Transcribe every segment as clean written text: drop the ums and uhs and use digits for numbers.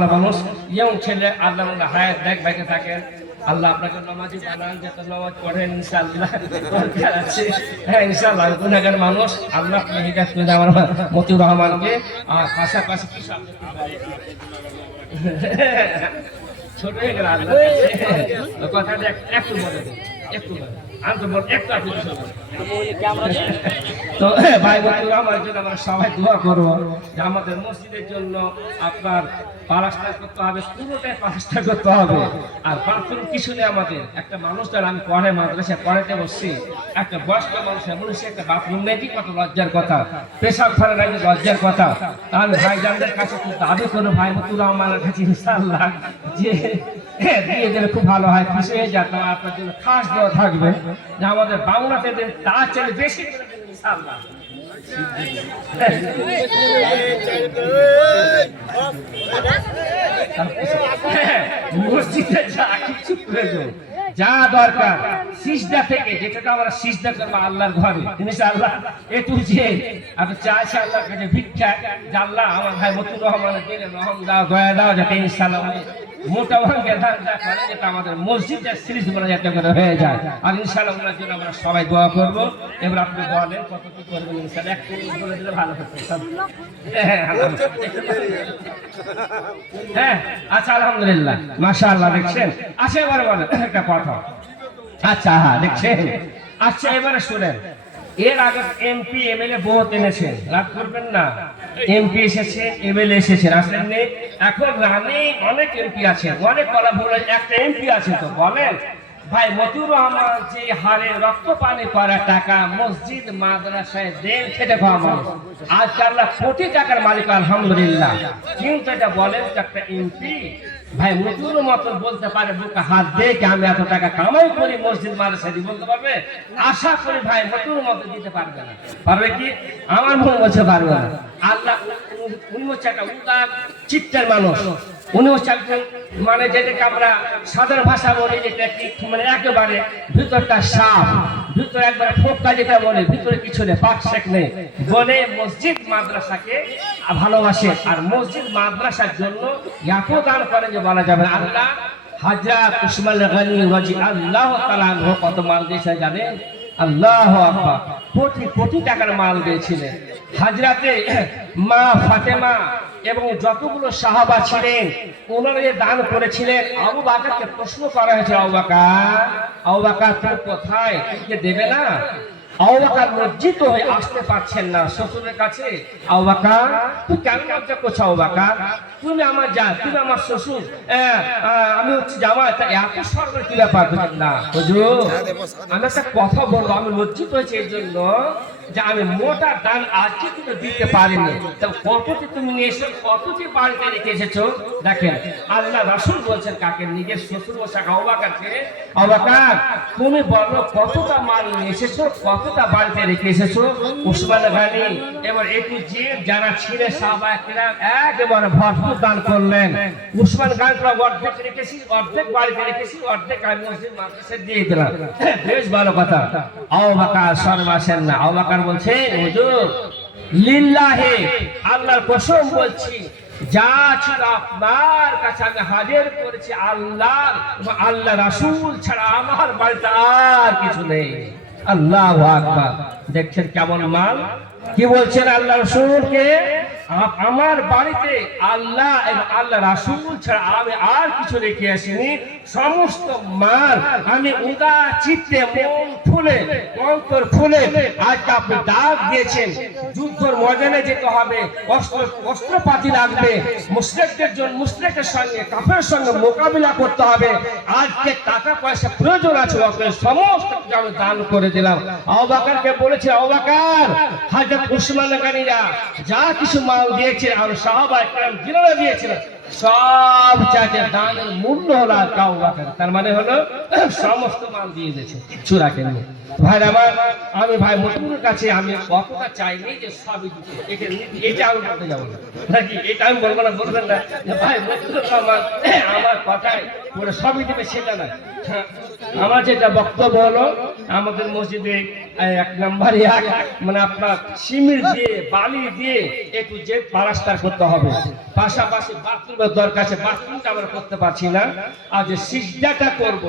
মানুষ ইয়ং ছেলে আল্লাহ হায়াত দেখ বেঁচে থাকেন। আল্লাহ আপনাকে নামাজি বানান, যত নামাজ পড়েন ইনশাআল্লাহ দরকার আছে। হ্যাঁ ইনশাআল্লাহ গুনাহগার মানুষ আল্লাহ আপনি হিদায়াত করে দেন আমার মতিউর রহমানকে। আর পাশাপাশি কি সব ছোট হয়ে গেল আল্লাহ কথাটা একটু বলে দিন, একটু বলে তো ভাই বন্ধুরা আমার জন্য আমরা সবাই দোয়া করবো যে আমাদের মসজিদের জন্য আপনার পালাস্টার করতে হবে, পুরোটাই পালাস্টার করতে হবে। আর বাথরুম কিছু নেই আমাদের। একটা মানুষ দ্বারা আমি পড়ে মাদ্রাসায় পড়াতে বসছি, একটা বয়স্ক মানুষ বলেছি একটা বাথরুম নেই, কত লজ্জার কথা, পেশাব ছাড়া নাই লজ্জার কথা। তাহলে ভাইজানদের কাছে খুব দাবি করো ভাই মতুর রহমানের কাছে ইনশাআল্লাহ যে দিয়ে দিলে খুব ভালো হয়, খুশি হয়ে যায়। আপনার জন্য খাস দেওয়া থাকবে যে আমাদের বাংলাতে তার চেয়ে বেশি ইনশাআল্লাহ। মসজিদে যা কিছু প্রয়োজন, যা দরকার সিজদা থেকে, যেটা আমরা সিজদা করবো আল্লাহর ঘরে ইনশাআল্লাহ, একটু যে আমি চাইছি আল্লাহর কাছে ভিক্ষা যে আল্লাহ আমার ভাই মতুর রহমানের দিনে রহম দাও, দয়া দাও, যাতে ইনশাআল্লাহ মোটা ভাঙ্গে ধান্দা করে যেটা আমাদের মসজিদের সিরিজ বলা যাতে করে হয়ে যায়। আর ইনশাআল্লাহ ওনার জন্য আমরা সবাই দোয়া করবো। এবার আপনি বলেন কত কি করবেন ইনশাআল্লাহ, একটু বলে দিলে ভালো হতো সব। হ্যাঁ আচ্ছা আলহামদুলিল্লাহ মাশাআল্লাহ। দেখছেন আচ্ছা এবারে বলেন একটা কথা। আচ্ছা হ্যাঁ দেখছেন। আচ্ছা এবারে শুনেন, এর আগে এমপি এমএলএ বহুত এনেছেন, রাগ করবেন না। এমপি এসেছে, এমএলএ এসেছে, আসেননি। এখন রানিং অনেক এমপি আছে, অনেক কলা ভুলে একটা এমপি আছে। তো বলেন ভাই মতিউর রহমান যে হারে রক্ত পানি করা টাকা মসজিদ মাদ্রাসায় দেন খেটে খাওয়া মানুষ, আজকাল কোটি টাকার মালিক আলহামদুলিল্লাহ। কিন্তু এটা বলেন একটা এমপি ভাই মতিউর মতো বলতে পারে বুকে হাত দিয়ে আমি এত টাকা কামাই করি মসজিদ মাদ্রাসায় দিই, বলতে পারবে? আশা করি ভাই মতিউর মতো দিতে পারবে না। পারবে কি? আমার মনে হচ্ছে পারবে না। আল্লাহ উনি হচ্ছে একটা উদার চিত্তের মানুষ। উনি হচ্ছে একজন মানে যেটাকে আমরা সাধারণ ভাষা বলি যেটা মানে একেবারে ভিতরটা সাফ, ভিতরে একবারে ফোকা যেটা বলে, ভিতরে কিছু নেই, পাক শেখ নেই বলে মসজিদ মাদ্রাসাকে ভালোবাসে। আর মসজিদ মাদ্রাসার জন্য এত দান করেন যে বলা যাবে। আল্লাহ হযরত উসমান গনি রাদিয়াল্লাহু তাআলা কত মাল দিয়েছে জানেন? আল্লাহু আকবার, কোটি কোটি টাকার মাল দিয়েছিলেন। হযরতে মা ফাতেমা এবং যতগুলো সাহাবা ছিলেন ওনারা যে দান করেছিলেন। আবু বকরকে প্রশ্ন করা হয়েছে, আবু বকর তুমি কোথায়, তুমি দেবে না? আবু বকর লজ্জিত হয়ে আসতে পারছেন না শ্বশুরের কাছে। আবু বকর তুমি কেন লজ্জা করছো? আবু বকর তুমি আমার যা, তুমি আমার শ্বশুর, আমি হচ্ছে জামাই, তা এত সরকার কি ব্যাপার? না হুজুর আমি একটা কথা বলবো, আমি লজ্জিত হয়েছি এই জন্য যে আমি মোটা দান আজকে তুমি দিতে পারিনি। কতটি তুমি নিয়ে এসেছো, কতটি বাড়িতে রেখে এসেছো? দেখেন আল্লাহ রাসূল বলছেন কাকে? নিজের শ্বশুর মশাই আবু বকরকে, আবু বকর তুমি বলো কতটা মাল নিয়ে এসেছো, কতটা বাড়িতে রেখে এসেছো? উসমান গনি এবার একটু যে যারা ছিলেন সাহাবায়ে কেরাম একেবারে ভরপুর দান করলেন। উসমান গনি অর্ধেক রেখেছি, অর্ধেক বাড়িতে রেখেছি, অর্ধেক আমি মসজিদ মাদ্রাসায় দিয়ে দিলাম। বেশ ভালো কথা। আবু বকর শর্মাছেন না। আবু বকর বলছেন হুজুর লিল্লাহি আল্লাহর কসম বলছি যা ছিল আপনার কাছে আমি হাজির করেছি, আল্লাহ রাসূল ছাড়া আমার বাড়িতে আর কিছু নেই। আল্লাহু আকবার। দেখছেন কেমন মাল? কি বলছেন আল্লাহ রাসূলকে? আমার বাড়িতে আল্লাহ এবং আল্লাহ রাসূল ছাড়া আমি আর কিছু রেখে আসিনি। সমস্ত মাল আমি উদার চিত্তে মন খুলে অন্তর খুলে আজ আপনি ডাক দিয়েছেন যুদ্ধের ময়দানে যেতে হবে, অস্ত্রপাতি লাগবে, মুশরিকদের জন্য মুশরিকের সঙ্গে কাফেরের সঙ্গে মোকাবিলা করতে হবে, আজকে টাকা পয়সা প্রয়োজন আছে, সমস্ত আমি দান করে দিলাম। আবু বকরকে বলেছে আবু বকর হযরত উসমান গনিরা যা কিছু মাল দিয়েছে আর সাহাবায়ে কেরাম যিনারা দিয়েছিলেন সব চাইতে দানের মূল্য হলো আবু বকর। তার মানে হলো সমস্ত মাল দিয়ে দিয়েছে, কিচ্ছু রাখেননি। ভাই আমার আমি ভাই মতিউরের কাছে আমি কতটা চাইনি যে সবই দিতে, এটা আমি বলতে যাবো না নাকি, এটা আমি বলবো না, বলবেন না ভাই মতিউর আমার কথায় বলে সবই দিবে সেটা না। আমার যেটা বক্তব্য হলো আমাদের মসজিদে 1 নম্বর মানে আপনার সিমেন্ট দিয়ে বালি দিয়ে একটু যে প্লাস্টার করতে হবে, পাশাপাশি বাথরুমের দরকার আছে, বাথরুমটা আমরা করতে পারছি না, আর যে সিজদাটা করব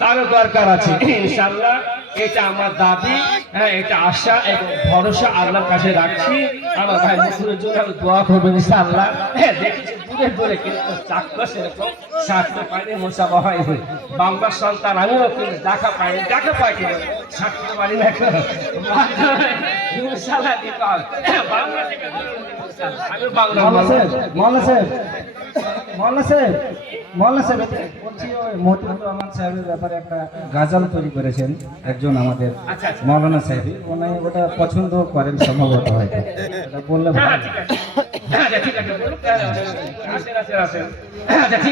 তারও দরকার আছে ইনশাআল্লাহ। এটা আমার দাবি, হ্যাঁ এটা আশা এবং ভরসা আল্লাহর কাছে রাখছি। আমার ভাই মুখের জন্য আমি দোয়া করবেন ইনশাআল্লাহ। হ্যাঁ দেখেছি দূরে দূরে কিন্তু চাকর সেরকম সারতে পারি মোসাফা হয় বাংলার সন্তান আমিও কিন্তু দেখা পাই কিন্তু সারতে পারি না ইনশাআল্লাহ দিতে হবে। বাংলা থেকে আমি বাংলা মৌলানা সাহেব বলছি ওই মতিউর রহমান সাহেবের ব্যাপারে একটা গাজাল তৈরি করেছেন একজন আমাদের আচ্ছা। মৌলানা সাহেব, উনি ওটা পছন্দ করেন সম্ভবত, হয়তো এটা বললে ভালো। হ্যাঁ ঠিক আছে বলুন, আসেন আসেন আসেন, আচ্ছা ঠিক আছে।